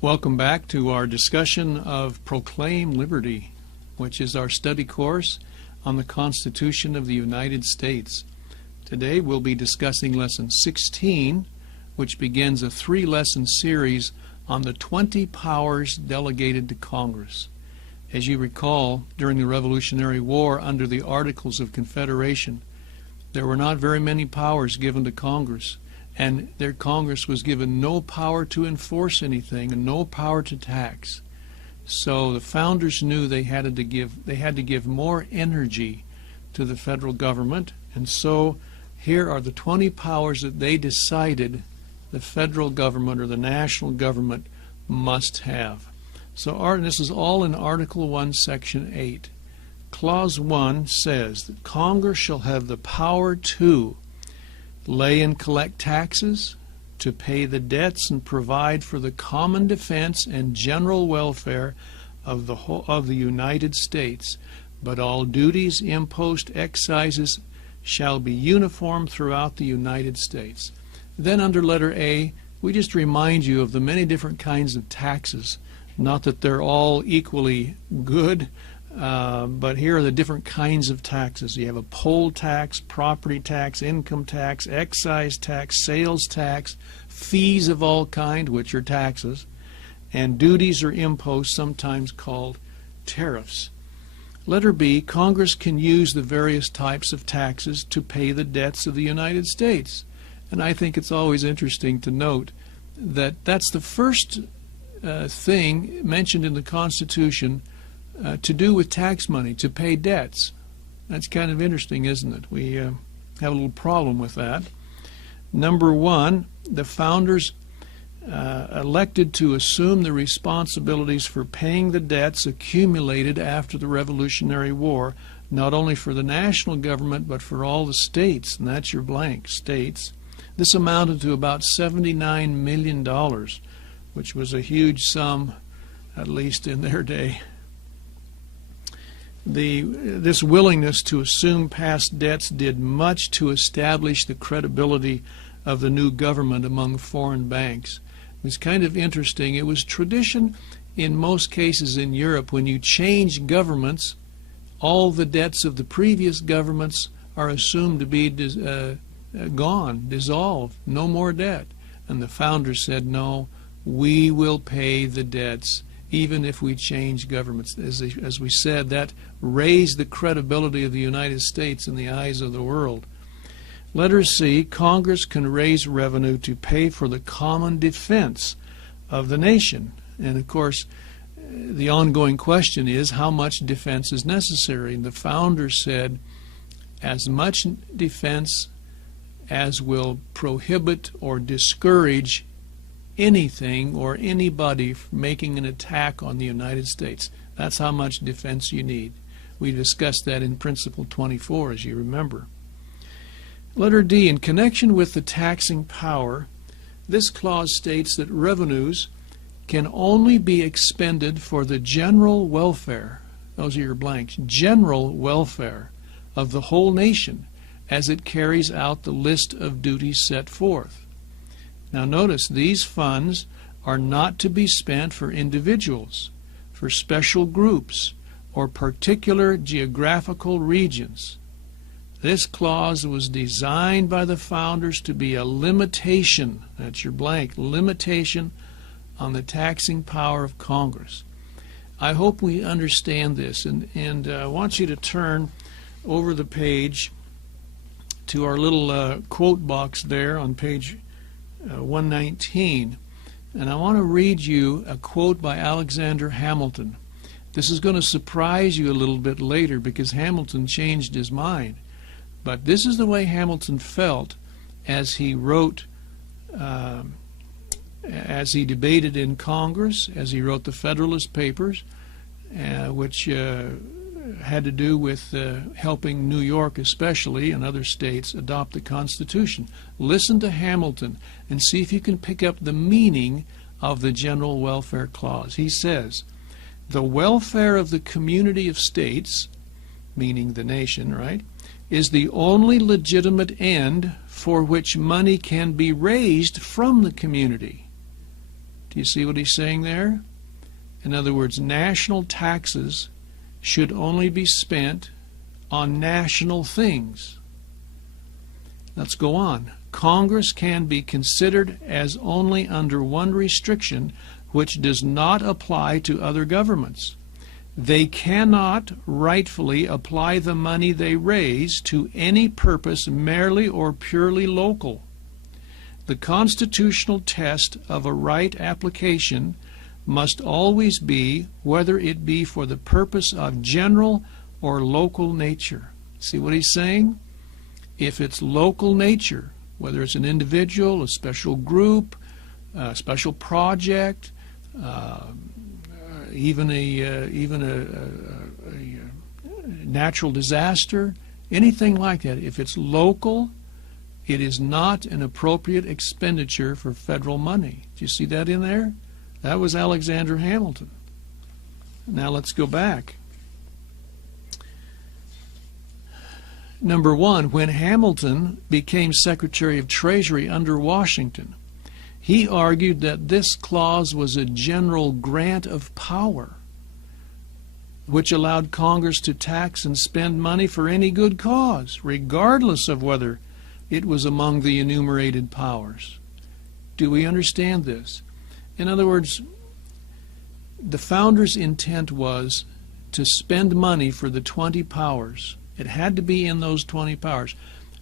Welcome back to our discussion of Proclaim Liberty, which is our study course on the Constitution of the United States. Today we'll be discussing Lesson 16, which begins a 3-lesson series on the 20 powers delegated to Congress. As you recall, during the Revolutionary War, under the Articles of Confederation, there were not very many powers given to Congress, and their Congress was given no power to enforce anything and no power to tax. So the founders knew they had to give more energy to the federal government, and so here are the 20 powers that they decided the federal government or the national government must have. So this is all in Article 1, Section 8. Clause 1 says that Congress shall have the power to lay and collect taxes, to pay the debts and provide for the common defense and general welfare of the United States, but all duties, imposts, excises shall be uniform throughout the United States. Then under letter A, we just remind you of the many different kinds of taxes. Not that they're all equally good, but here are the different kinds of taxes. You have a poll tax, property tax, income tax, excise tax, sales tax, fees of all kind, which are taxes, and duties or imposts, sometimes called tariffs. Letter B, Congress can use the various types of taxes to pay the debts of the United States. And I think it's always interesting to note that that's the first thing mentioned in the Constitution to do with tax money, to pay debts. That's kind of interesting, isn't it? We have a little problem with that. Number 1, the founders elected to assume the responsibilities for paying the debts accumulated after the Revolutionary War, not only for the national government but for all the states, and that's your blank, states. This amounted to about $79 million, which was a huge sum, at least in their day. This willingness to assume past debts did much to establish the credibility of the new government among foreign banks. It was kind of interesting. It was tradition in most cases in Europe, when you change governments, all the debts of the previous governments are assumed to be gone, dissolved, no more debt. And the founders said, no, we will pay the debts even if we change governments. As we said, that raised the credibility of the United States in the eyes of the world. Letter C, Congress can raise revenue to pay for the common defense of the nation. And of course, the ongoing question is how much defense is necessary. And the founders said as much defense as will prohibit or discourage anything or anybody from making an attack on the United States. That's how much defense you need. We discussed that in Principle 24, as you remember. Letter D, in connection with the taxing power, this clause states that revenues can only be expended for the general welfare, those are your blanks, general welfare of the whole nation as it carries out the list of duties set forth. Now notice, these funds are not to be spent for individuals, for special groups, or particular geographical regions. This clause was designed by the founders to be a limitation, that's your blank, limitation on the taxing power of Congress. I hope we understand this, and I want you to turn over the page to our little quote box there on page 119, and I want to read you a quote by Alexander Hamilton. This is going to surprise you a little bit later because Hamilton changed his mind, but this is the way Hamilton felt as he wrote, as he debated in Congress, as he wrote the Federalist Papers, which had to do with helping New York especially and other states adopt the Constitution. Listen to Hamilton and see if you can pick up the meaning of the General Welfare Clause. He says, the welfare of the community of states, meaning the nation, right, is the only legitimate end for which money can be raised from the community. Do you see what he's saying there? In other words, national taxes should only be spent on national things. Let's go on. Congress can be considered as only under one restriction, which does not apply to other governments. They cannot rightfully apply the money they raise to any purpose merely or purely local. The constitutional test of a right application must always be whether it be for the purpose of general or local nature. See what he's saying? If it's local nature, whether it's an individual, a special group, a special project, even a natural disaster, anything like that, if it's local, it is not an appropriate expenditure for federal money. Do you see that in there? That was Alexander Hamilton. Now let's go back. Number one, when Hamilton became Secretary of Treasury under Washington, he argued that this clause was a general grant of power, which allowed Congress to tax and spend money for any good cause, regardless of whether it was among the enumerated powers. Do we understand this? In other words, the founders' intent was to spend money for the 20 powers. It had to be in those 20 powers.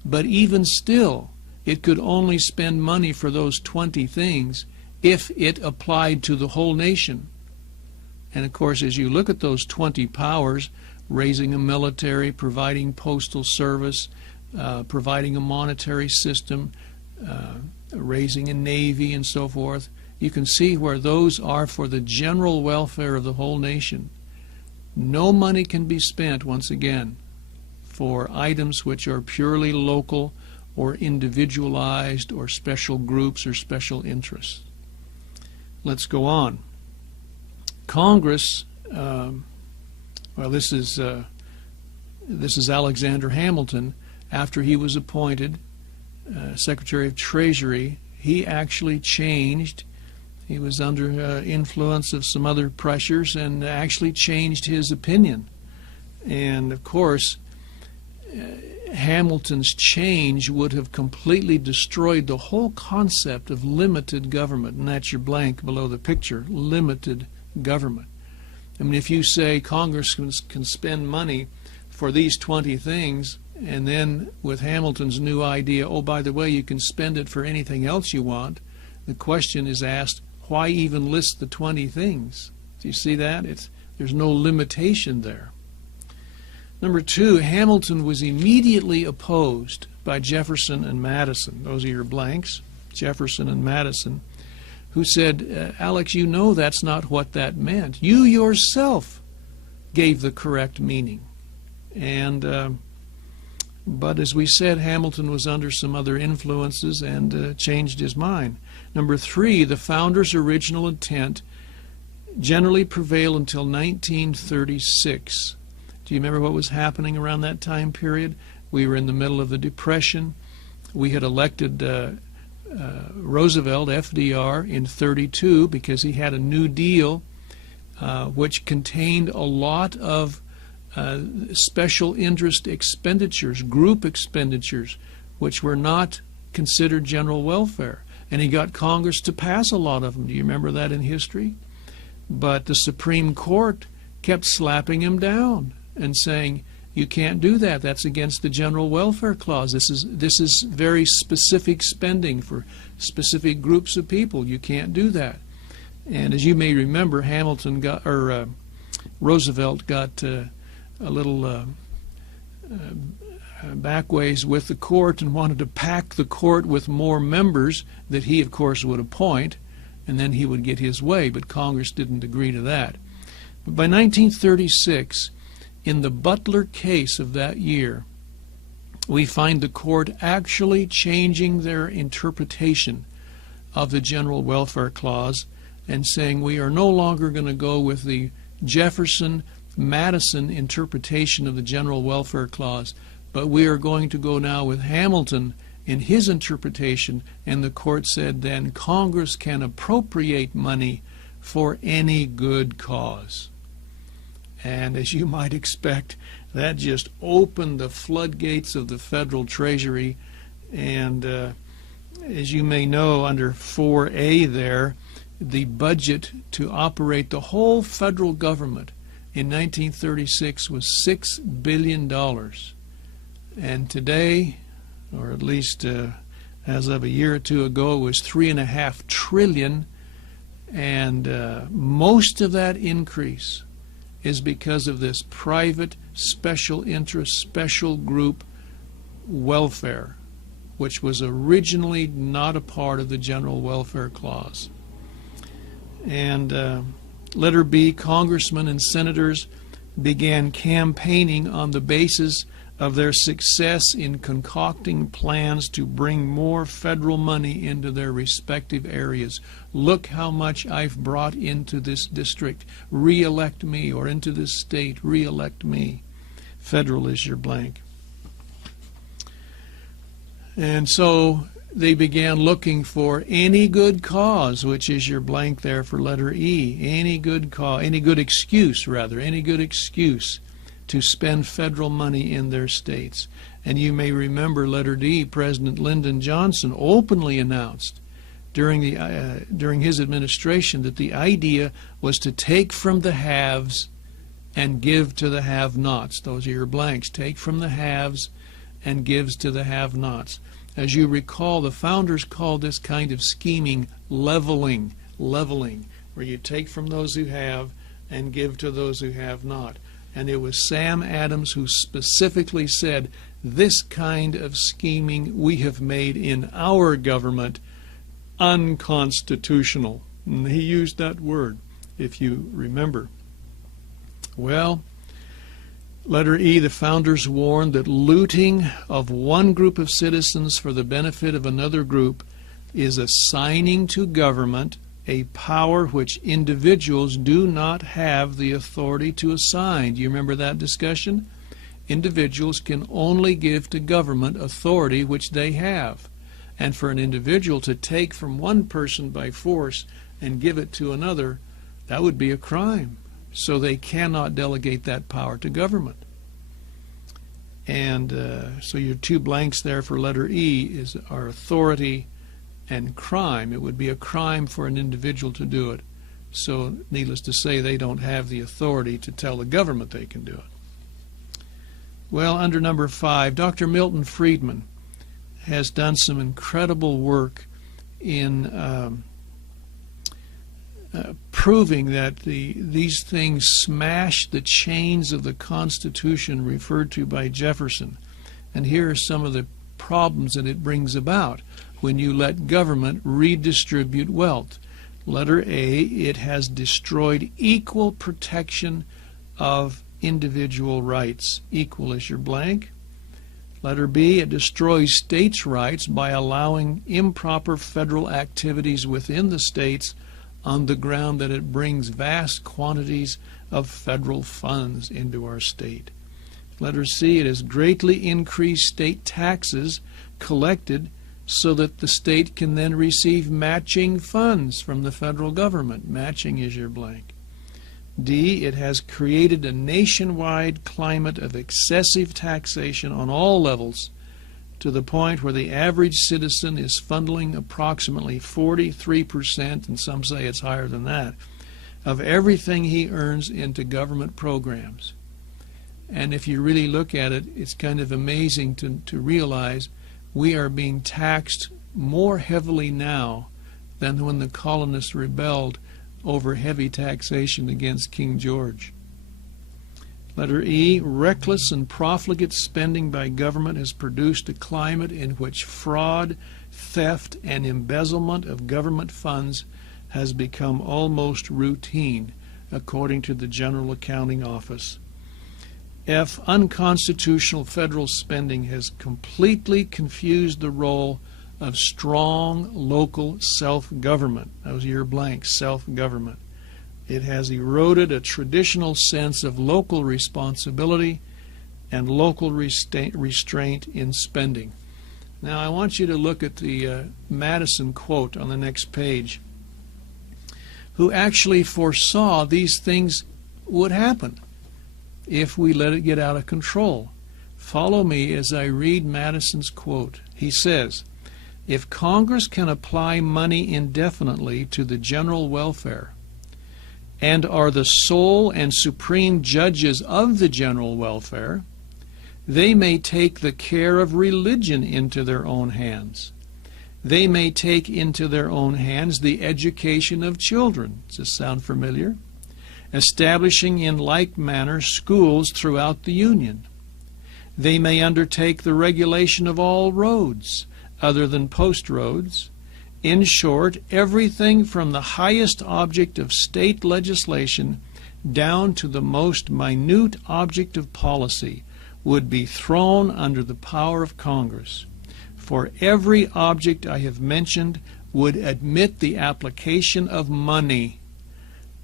But even still, it could only spend money for those 20 things if it applied to the whole nation. And of course, as you look at those 20 powers, raising a military, providing postal service, providing a monetary system, raising a navy, and so forth, you can see where those are for the general welfare of the whole nation. No money can be spent, once again, for items which are purely local or individualized or special groups or special interests. Let's go on. Congress, this is Alexander Hamilton. After he was appointed Secretary of Treasury, he actually changed. He was under influence of some other pressures and actually changed his opinion. And of course, Hamilton's change would have completely destroyed the whole concept of limited government, and that's your blank below the picture, limited government. I mean, if you say Congress can spend money for these 20 things, and then with Hamilton's new idea, oh, by the way, you can spend it for anything else you want, the question is asked, why even list the 20 things? Do you see that? There's no limitation there. Number two, Hamilton was immediately opposed by Jefferson and Madison. Those are your blanks, Jefferson and Madison, who said, Alex, you know that's not what that meant. You yourself gave the correct meaning. And but as we said, Hamilton was under some other influences and changed his mind. Number three, the founders' original intent generally prevailed until 1936. Do you remember what was happening around that time period? We were in the middle of the Depression. We had elected Roosevelt, FDR, in 1932 because he had a New Deal which contained a lot of special interest expenditures, group expenditures, which were not considered general welfare. And he got Congress to pass a lot of them. Do you remember that in history? But the Supreme Court kept slapping him down and saying, you can't do that. That's against the general welfare clause. This is very specific spending for specific groups of people. You can't do that. And as you may remember, Roosevelt got a little backways with the court and wanted to pack the court with more members that he, of course, would appoint, and then he would get his way. But Congress didn't agree to that. But by 1936, in the Butler case of that year, we find the court actually changing their interpretation of the General Welfare Clause and saying we are no longer going to go with the Jefferson-Madison interpretation of the General Welfare Clause, but we are going to go now with Hamilton in his interpretation, and the court said then Congress can appropriate money for any good cause. And as you might expect, that just opened the floodgates of the federal treasury. And as you may know, under 4A there, the budget to operate the whole federal government in 1936 was $6 billion. And today, or at least as of a year or two ago, it was $3.5 trillion. And most of that increase is because of this private, special interest, special group welfare, which was originally not a part of the general welfare clause. And letter B, congressmen and senators began campaigning on the basis of their success in concocting plans to bring more federal money into their respective areas. Look how much I've brought into this district. Re-elect me, or into this state. Re-elect me. Federal is your blank. And so they began looking for any good cause, which is your blank there for letter E. Any good cause, any good excuse to spend federal money in their states. And you may remember letter D, President Lyndon Johnson openly announced during his administration that the idea was to take from the haves and give to the have-nots. Those are your blanks. Take from the haves and gives to the have-nots. As you recall, the founders called this kind of scheming leveling, where you take from those who have and give to those who have not. And it was Sam Adams who specifically said, this kind of scheming we have made in our government unconstitutional. And he used that word, if you remember. Well, letter E, the founders warned that looting of one group of citizens for the benefit of another group is assigning to government a power which individuals do not have the authority to assign. Do you remember that discussion? Individuals can only give to government authority which they have. And for an individual to take from one person by force and give it to another, that would be a crime. So they cannot delegate that power to government. And so your two blanks there for letter E are authority and crime. It would be a crime for an individual to do it. So needless to say, they don't have the authority to tell the government they can do it. Well, under number 5, Dr. Milton Friedman has done some incredible work in proving that these things smash the chains of the Constitution referred to by Jefferson. And here are some of the problems that it brings about when you let government redistribute wealth. Letter A, it has destroyed equal protection of individual rights. Equal is your blank. Letter B, it destroys states' rights by allowing improper federal activities within the states on the ground that it brings vast quantities of federal funds into our state. Letter C, it has greatly increased state taxes collected so that the state can then receive matching funds from the federal government. Matching is your blank. D, it has created a nationwide climate of excessive taxation on all levels to the point where the average citizen is funneling approximately 43%, and some say it's higher than that, of everything he earns into government programs. And if you really look at it, it's kind of amazing to realize we are being taxed more heavily now than when the colonists rebelled over heavy taxation against King George. Letter E, reckless and profligate spending by government has produced a climate in which fraud, theft, and embezzlement of government funds has become almost routine, according to the General Accounting Office. F, unconstitutional federal spending has completely confused the role of strong local self-government. Those are your blanks, self-government. It has eroded a traditional sense of local responsibility and local restraint in spending. Now I want you to look at the Madison quote on the next page, who actually foresaw these things would happen if we let it get out of control. Follow me as I read Madison's quote. He says, "If Congress can apply money indefinitely to the general welfare and are the sole and supreme judges of the general welfare, they may take the care of religion into their own hands. They may take into their own hands the education of children." Does this sound familiar? "Establishing in like manner schools throughout the Union. They may undertake the regulation of all roads, other than post roads. In short, everything from the highest object of state legislation down to the most minute object of policy would be thrown under the power of Congress. For every object I have mentioned would admit the application of money,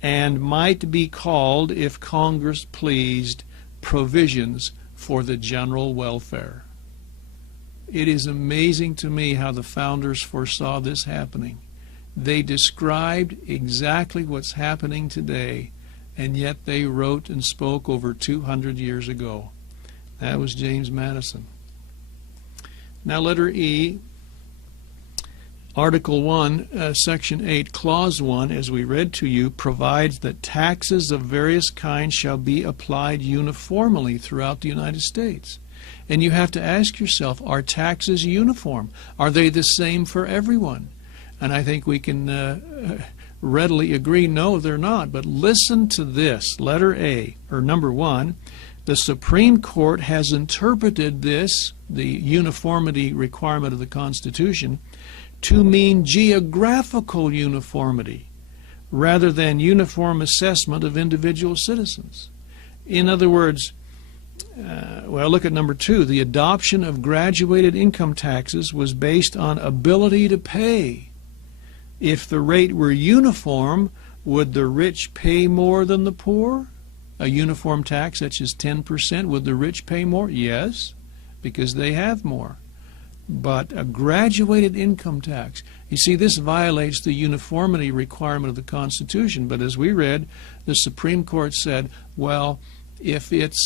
and might be called, if Congress pleased, provisions for the general welfare." It is amazing to me how the founders foresaw this happening. They described exactly what's happening today, and yet they wrote and spoke over 200 years ago. That was James Madison. Now letter E, Article 1, Section 8, Clause 1, as we read to you, provides that taxes of various kinds shall be applied uniformly throughout the United States. And you have to ask yourself, are taxes uniform? Are they the same for everyone? And I think we can readily agree, no, they're not. But listen to this, letter A, or number 1, the Supreme Court has interpreted this, the uniformity requirement of the Constitution, to mean geographical uniformity rather than uniform assessment of individual citizens. In other words, well, look at number 2. The adoption of graduated income taxes was based on ability to pay. If the rate were uniform, would the rich pay more than the poor? A uniform tax such as 10%, would the rich pay more? Yes, because they have more. But a graduated income tax, you see, this violates the uniformity requirement of the Constitution. But as we read, the Supreme Court said, well, if the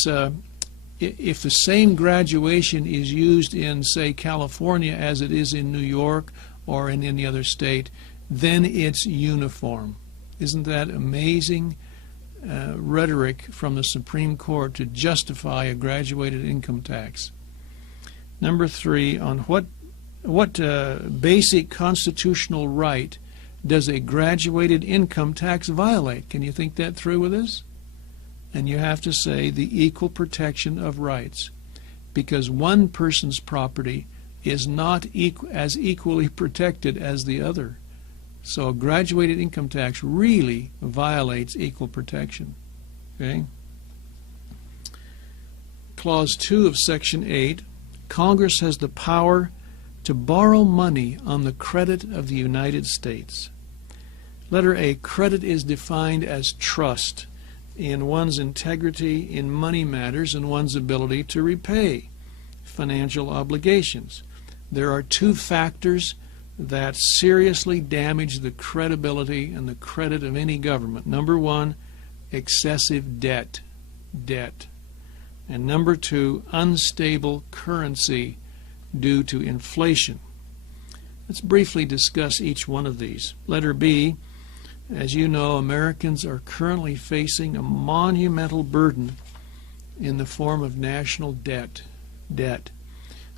same graduation is used in, say, California as it is in New York or in any other state, then it's uniform. Isn't that amazing rhetoric from the Supreme Court to justify a graduated income tax? Number 3, on what basic constitutional right does a graduated income tax violate? Can you think that through with us? And you have to say the equal protection of rights, because one person's property is not as equally protected as the other. So a graduated income tax really violates equal protection. Okay? Clause 2 of Section 8, Congress has the power to borrow money on the credit of the United States. Letter A, credit is defined as trust in one's integrity in money matters and one's ability to repay financial obligations. There are 2 factors that seriously damage the credibility and the credit of any government. Number 1, excessive debt. And number 2, unstable currency due to inflation. Let's briefly discuss each one of these. Letter B, as you know, Americans are currently facing a monumental burden in the form of national debt,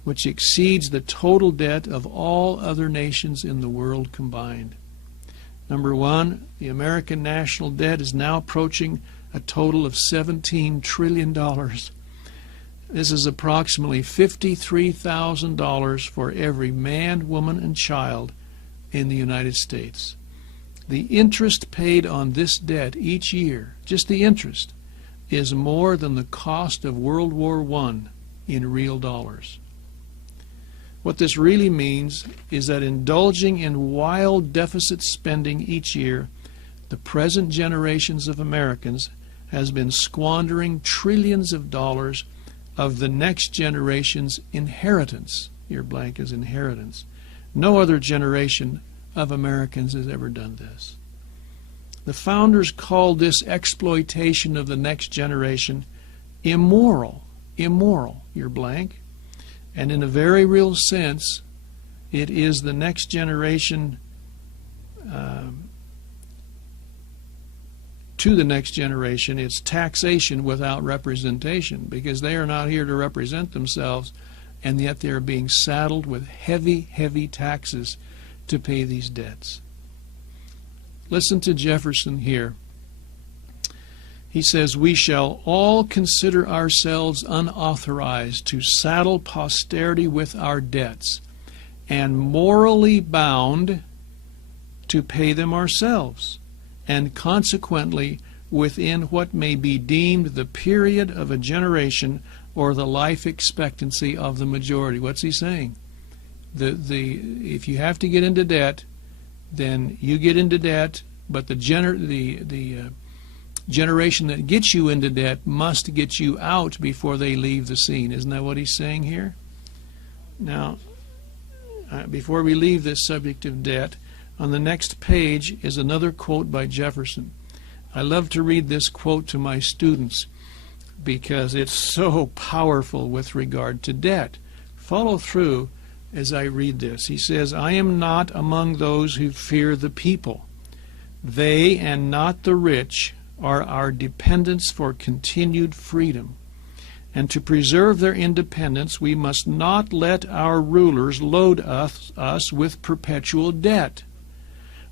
which exceeds the total debt of all other nations in the world combined. Number 1, the American national debt is now approaching a total of $17 trillion. This is approximately $53,000 for every man, woman, and child in the United States. The interest paid on this debt each year, just the interest, is more than the cost of World War I in real dollars. What this really means is that indulging in wild deficit spending each year, the present generations of Americans has been squandering trillions of dollars of the next generation's inheritance your blank is inheritance. No other generation of Americans has ever done this. The founders called this exploitation of the next generation immoral, your blank. And in a very real sense, it is the next generation, to the next generation, it's taxation without representation, because they are not here to represent themselves, and yet they are being saddled with heavy, heavy taxes to pay these debts. Listen to Jefferson here. He says, "We shall all consider ourselves unauthorized to saddle posterity with our debts, and morally bound to pay them ourselves, and consequently within what may be deemed the period of a generation or the life expectancy of the majority." What's he saying? If you have to get into debt, then you get into debt, but the generation that gets you into debt must get you out before they leave the scene. Isn't that what he's saying here? Now, before we leave this subject of debt, on the next page is another quote by Jefferson. I love to read this quote to my students because it's so powerful with regard to debt. Follow through as I read this. He says, "I am not among those who fear the people. They, and not the rich, are our dependents for continued freedom. And to preserve their independence, we must not let our rulers load us with perpetual debt.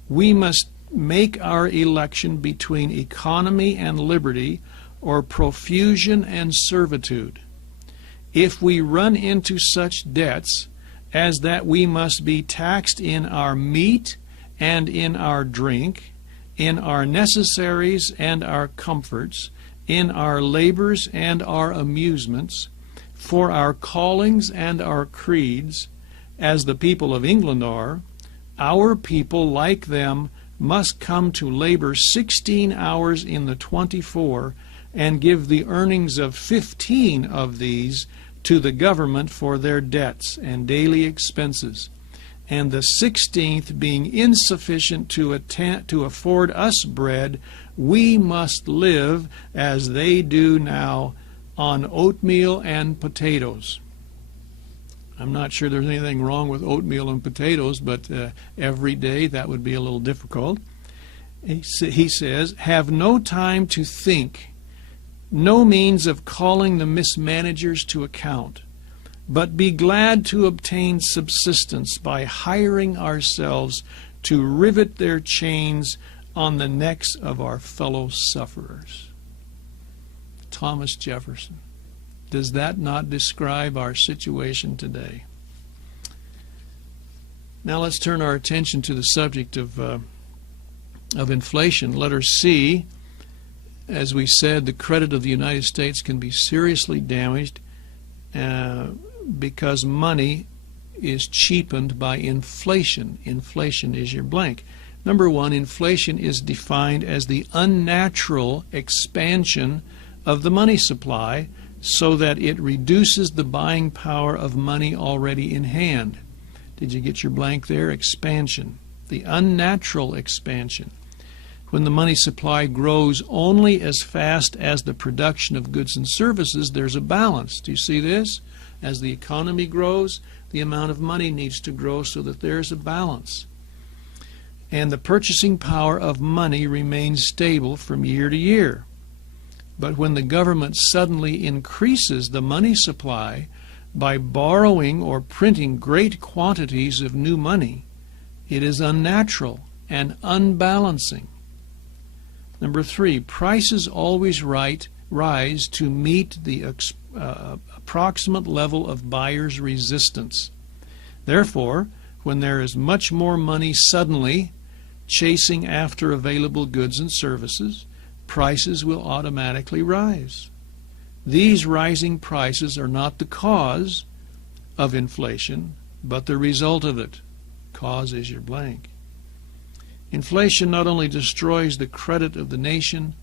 We must make our election between economy and liberty, or profusion and servitude. If we run into such debts as that we must be taxed in our meat and in our drink, in our necessaries and our comforts, in our labors and our amusements, for our callings and our creeds, as the people of England are, our people, like them, must come to labor 16 hours in the 24, and give the earnings of 15 of these to the government for their debts and daily expenses, and the 16th being insufficient to afford us bread, we must live as they do now on oatmeal and potatoes." I'm not sure there's anything wrong with oatmeal and potatoes, but every day that would be a little difficult. He says, "Have no time to think, no means of calling the mismanagers to account, but be glad to obtain subsistence by hiring ourselves to rivet their chains on the necks of our fellow sufferers." Thomas Jefferson. Does that not describe our situation today? Now let's turn our attention to the subject of inflation. Letter C. As we said, the credit of the United States can be seriously damaged because money is cheapened by inflation. Inflation is your blank. Number one, inflation is defined as the unnatural expansion of the money supply so that it reduces the buying power of money already in hand. Did you get your blank there? Expansion. The unnatural expansion. When the money supply grows only as fast as the production of goods and services, there's a balance. Do you see this? As the economy grows, the amount of money needs to grow so that there's a balance. And the purchasing power of money remains stable from year to year. But when the government suddenly increases the money supply by borrowing or printing great quantities of new money, it is unnatural and unbalancing. Number three, prices always rise to meet the approximate level of buyers' resistance. Therefore, when there is much more money suddenly chasing after available goods and services, prices will automatically rise. These rising prices are not the cause of inflation, but the result of it. Cause is your blank. Inflation not only destroys the credit of the nation,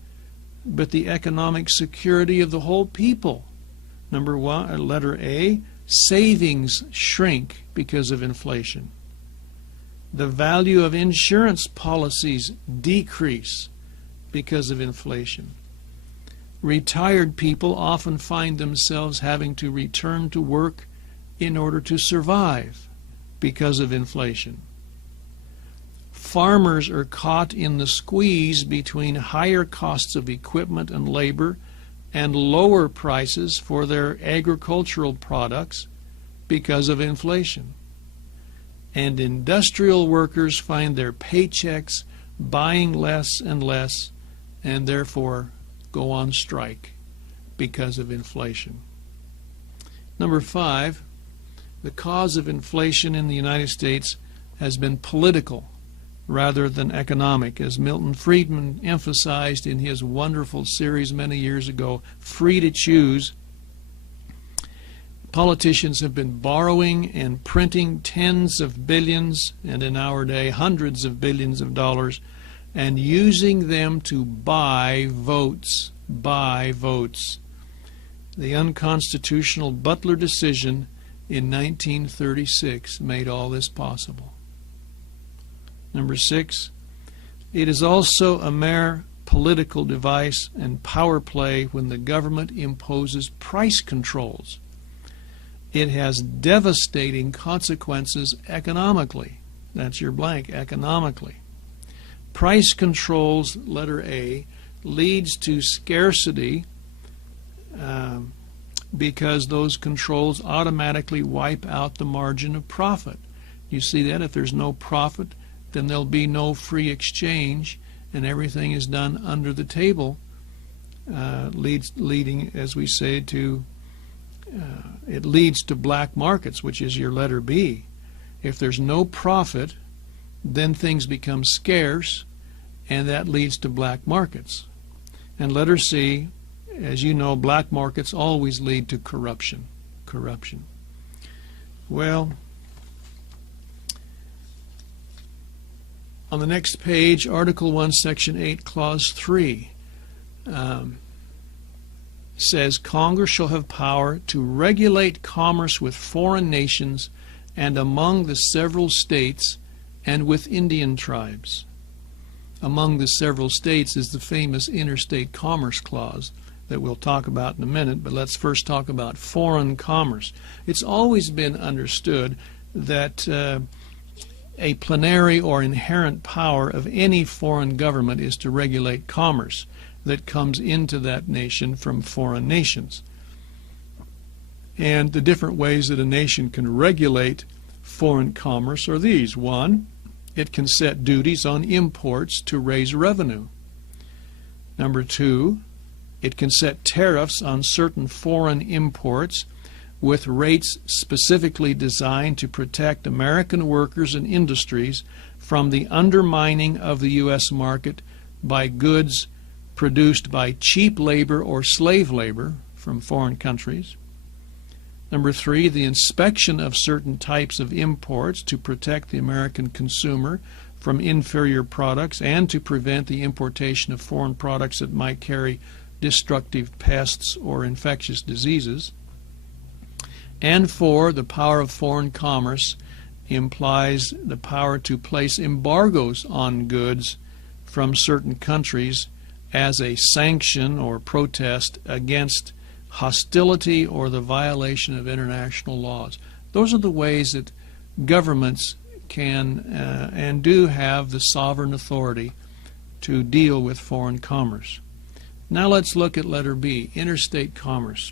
but the economic security of the whole people. Number one, letter A, Savings shrink because of inflation. The value of insurance policies decrease because of inflation. Retired people often find themselves having to return to work in order to survive because of inflation. Farmers are caught in the squeeze between higher costs of equipment and labor and lower prices for their agricultural products because of inflation. And industrial workers find their paychecks buying less and less, and therefore go on strike because of inflation. Number 5, the cause of inflation in the United States has been political rather than economic, as Milton Friedman emphasized in his wonderful series many years ago, Free to Choose. Politicians have been borrowing and printing tens of billions, and in our day hundreds of billions of dollars, and using them to buy votes. The unconstitutional Butler decision in 1936 made all this possible. Number 6, it is also a mere political device and power play when the government imposes price controls. It has devastating consequences economically. That's your blank, economically. Price controls, letter A, leads to scarcity because those controls automatically wipe out the margin of profit. You see that? If there's no profit, then there'll be no free exchange, and everything is done under the table, leading, as we say, to it leads to black markets, which is your letter B. If there's no profit, then things become scarce, and that leads to black markets. And letter C, as you know, black markets always lead to corruption. Well, on the next page, Article 1, Section 8, Clause 3 says, Congress shall have power to regulate commerce with foreign nations and among the several states and with Indian tribes. Among the several states is the famous Interstate Commerce Clause that we'll talk about in a minute, but let's first talk about foreign commerce. It's always been understood that a plenary or inherent power of any foreign government is to regulate commerce that comes into that nation from foreign nations. And the different ways that a nation can regulate foreign commerce are these. 1, it can set duties on imports to raise revenue. Number 2, it can set tariffs on certain foreign imports with rates specifically designed to protect American workers and industries from the undermining of the U.S. market by goods produced by cheap labor or slave labor from foreign countries. Number 3, the inspection of certain types of imports to protect the American consumer from inferior products and to prevent the importation of foreign products that might carry destructive pests or infectious diseases. And 4, the power of foreign commerce implies the power to place embargoes on goods from certain countries as a sanction or protest against hostility or the violation of international laws. Those are the ways that governments can and do have the sovereign authority to deal with foreign commerce. Now let's look at letter B, interstate commerce.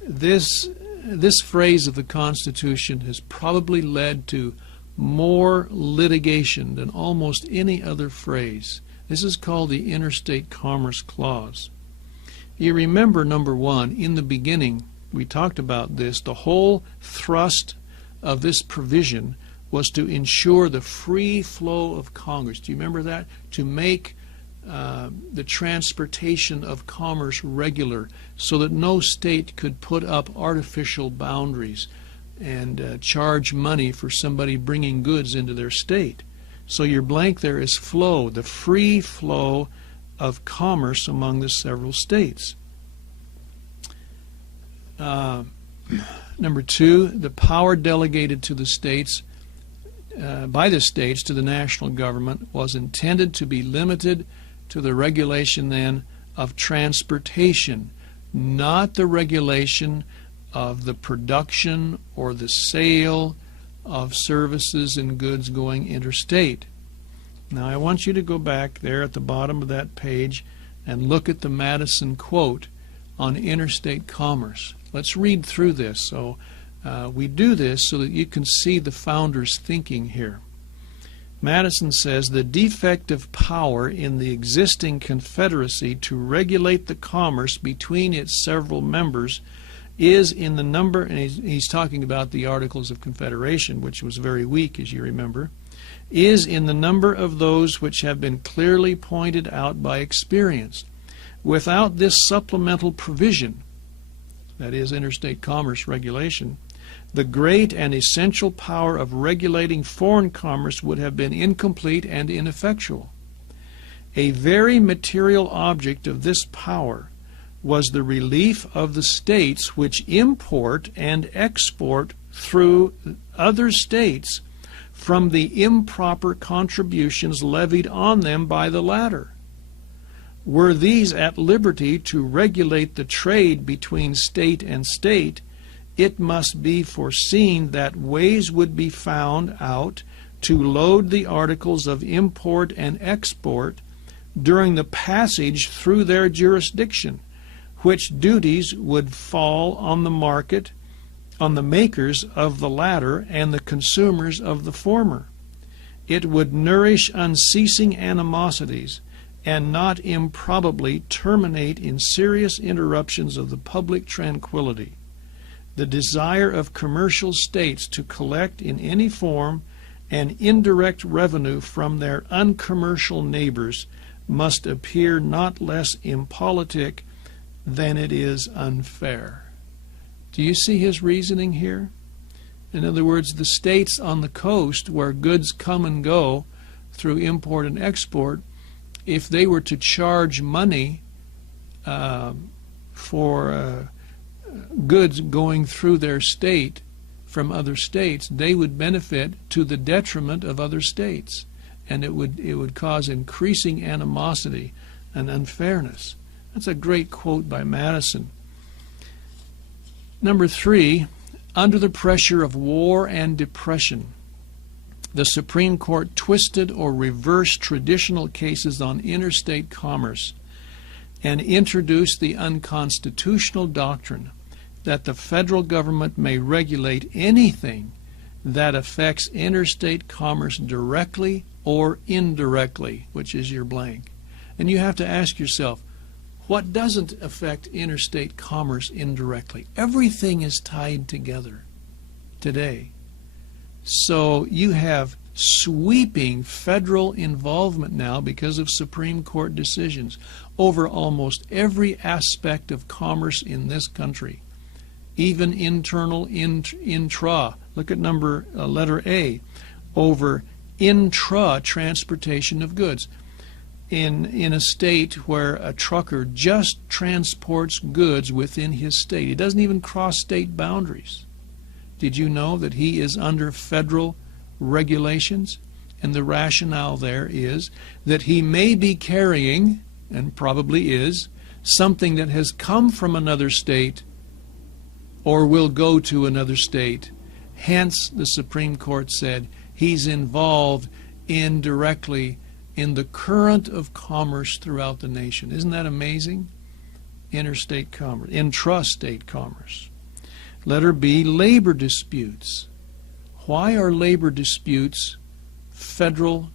This phrase of the Constitution has probably led to more litigation than almost any other phrase. This is called the Interstate Commerce Clause. You remember, number 1, in the beginning we talked about this. The whole thrust of this provision was to ensure the free flow of commerce. Do you remember that? To make the transportation of commerce regular so that no state could put up artificial boundaries and charge money for somebody bringing goods into their state. So your blank there is flow, the free flow of commerce among the several states. Number 2, the power delegated to the states by the states to the national government was intended to be limited to the regulation then of transportation, not the regulation of the production or the sale of services and goods going interstate. Now I want you to go back there at the bottom of that page and look at the Madison quote on interstate commerce. Let's read through this. So we do this so that you can see the founder's thinking here. Madison says, the defect of power in the existing Confederacy to regulate the commerce between its several members is in the number, and he's talking about the Articles of Confederation, which was very weak, as you remember, is in the number of those which have been clearly pointed out by experience. Without this supplemental provision, that is interstate commerce regulation, the great and essential power of regulating foreign commerce would have been incomplete and ineffectual. A very material object of this power was the relief of the states which import and export through other states from the improper contributions levied on them by the latter. Were these at liberty to regulate the trade between state and state, it must be foreseen that ways would be found out to load the articles of import and export during the passage through their jurisdiction, which duties would fall on the market, on the makers of the latter and the consumers of the former. It would nourish unceasing animosities and not improbably terminate in serious interruptions of the public tranquility. The desire of commercial states to collect in any form an indirect revenue from their uncommercial neighbors must appear not less impolitic than it is unfair. Do you see his reasoning here? In other words, the states on the coast where goods come and go through import and export, if they were to charge money for goods going through their state from other states, they would benefit to the detriment of other states, and it would cause increasing animosity and unfairness. That's a great quote by Madison. Number 3, under the pressure of war and depression, the Supreme Court twisted or reversed traditional cases on interstate commerce and introduced the unconstitutional doctrine that the federal government may regulate anything that affects interstate commerce directly or indirectly, which is your blank. And you have to ask yourself, what doesn't affect interstate commerce indirectly? Everything is tied together today. So you have sweeping federal involvement now because of Supreme Court decisions over almost every aspect of commerce in this country, even internal, intra. Look at letter A, over intra-transportation of goods. In a state where a trucker just transports goods within his state, he doesn't even cross state boundaries. Did you know that he is under federal regulations? And the rationale there is that he may be carrying, and probably is, something that has come from another state or will go to another state. Hence, the Supreme Court said he's involved indirectly in the current of commerce throughout the nation. Isn't that amazing? Interstate commerce, intrastate commerce. Letter B, labor disputes. Why are labor disputes federal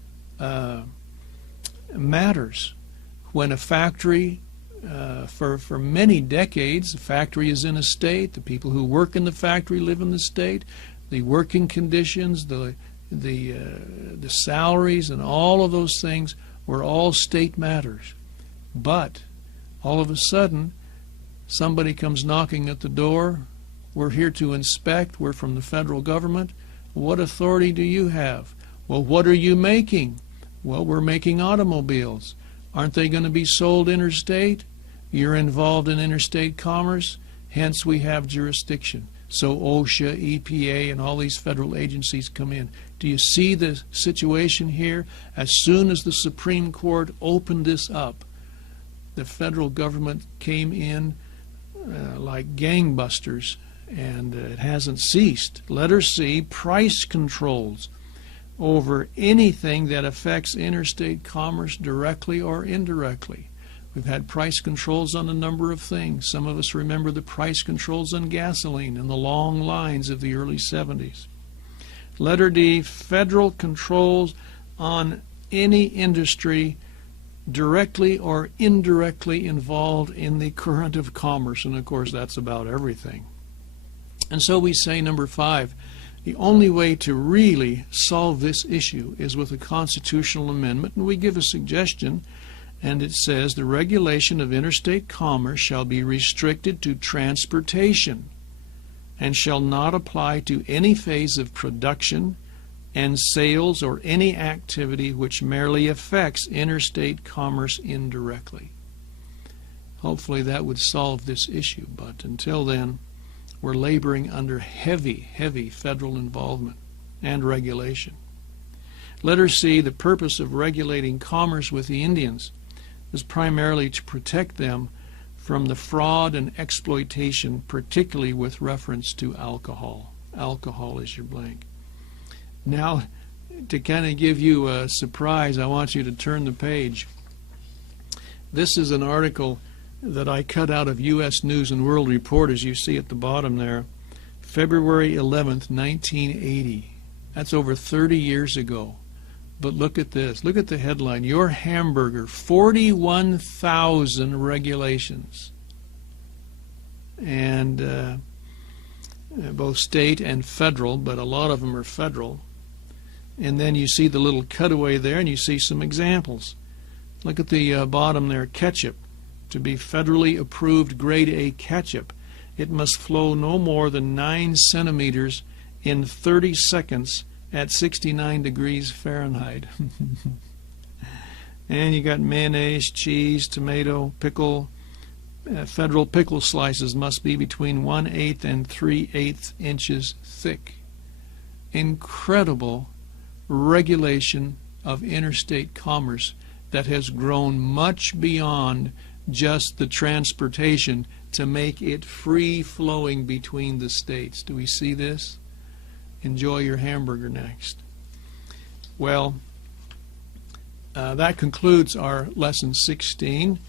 matters? When a factory, for many decades, the factory is in a state, the people who work in the factory live in the state, the working conditions, the salaries and all of those things were all state matters. But all of a sudden, somebody comes knocking at the door. We're here to inspect. We're from the federal government. What authority do you have? Well, what are you making? Well, we're making automobiles. Aren't they going to be sold interstate? You're involved in interstate commerce. Hence, we have jurisdiction. So OSHA, EPA, and all these federal agencies come in. Do you see the situation here? As soon as the Supreme Court opened this up, the federal government came in like gangbusters, and it hasn't ceased. Letter C, price controls over anything that affects interstate commerce directly or indirectly. We've had price controls on a number of things. Some of us remember the price controls on gasoline in the long lines of the early 70s. Letter D, federal controls on any industry directly or indirectly involved in the current of commerce. And of course, that's about everything. And so we say, number 5, the only way to really solve this issue is with a constitutional amendment. And we give a suggestion, and it says the regulation of interstate commerce shall be restricted to transportation and shall not apply to any phase of production and sales or any activity which merely affects interstate commerce indirectly. Hopefully that would solve this issue, but until then, we're laboring under heavy, heavy federal involvement and regulation. Letter C, the purpose of regulating commerce with the Indians is primarily to protect them from the fraud and exploitation, particularly with reference to alcohol. Alcohol is your blank. Now, to kind of give you a surprise, I want you to turn the page. This is an article that I cut out of U.S. News and World Report, as you see at the bottom there, February 11th, 1980. That's over 30 years ago. But look at this. Look at the headline. Your hamburger, 41,000 regulations. And both state and federal, but a lot of them are federal. And then you see the little cutaway there, and you see some examples. Look at the bottom there, ketchup. To be federally approved grade A ketchup, it must flow no more than 9 centimeters in 30 seconds at 69 degrees Fahrenheit. And you got mayonnaise, cheese, tomato, pickle. Federal pickle slices must be between 1/8 and 3/8 inches thick. Incredible regulation of interstate commerce that has grown much beyond just the transportation to make it free-flowing between the states. Do we see this? Enjoy your hamburger next. Well, that concludes our Lesson 16,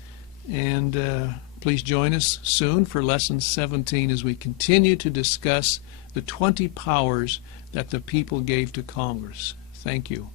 and please join us soon for Lesson 17 as we continue to discuss the 20 powers that the people gave to Congress. Thank you.